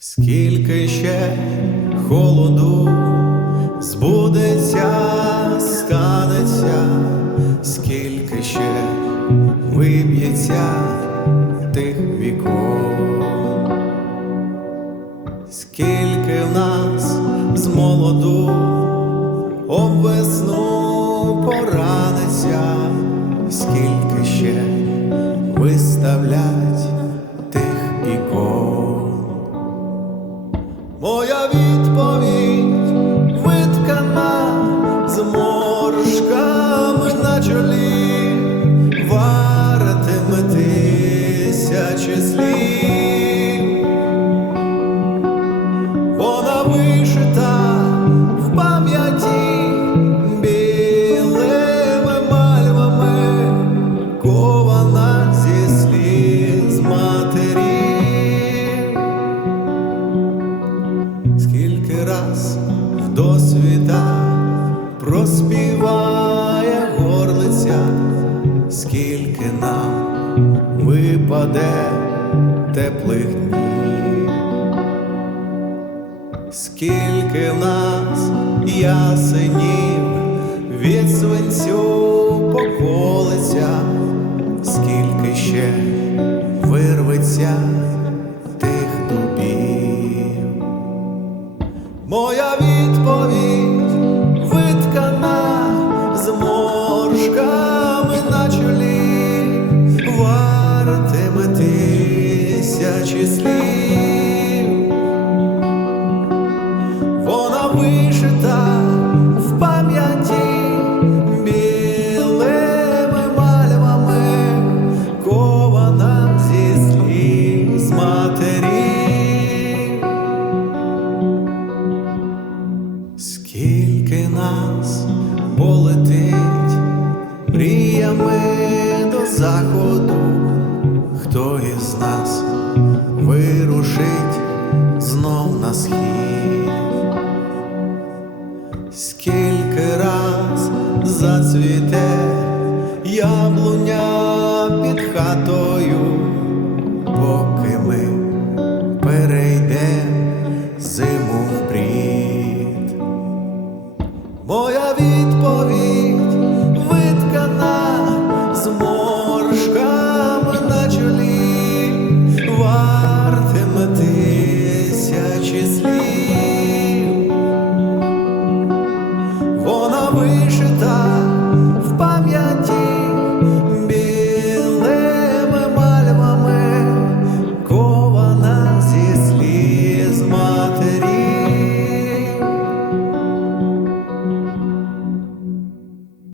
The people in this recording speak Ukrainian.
Скільки ще холоду збудеться, станеться, скільки ще виб'ється тих віков, скільки в нас Moja vida. Досвіта проспіває горлиця, скільки нам випаде теплих днів, скільки нас ясенів від свинцю поколиться, скільки ще вирветься тих відповідь виткана полетить мріями до заходу, хто із нас вирушить знов на схід, скільки раз зацвіте яблуня під хатою, поки ми перейде, зиму в вбрід. Моя vida. вишита.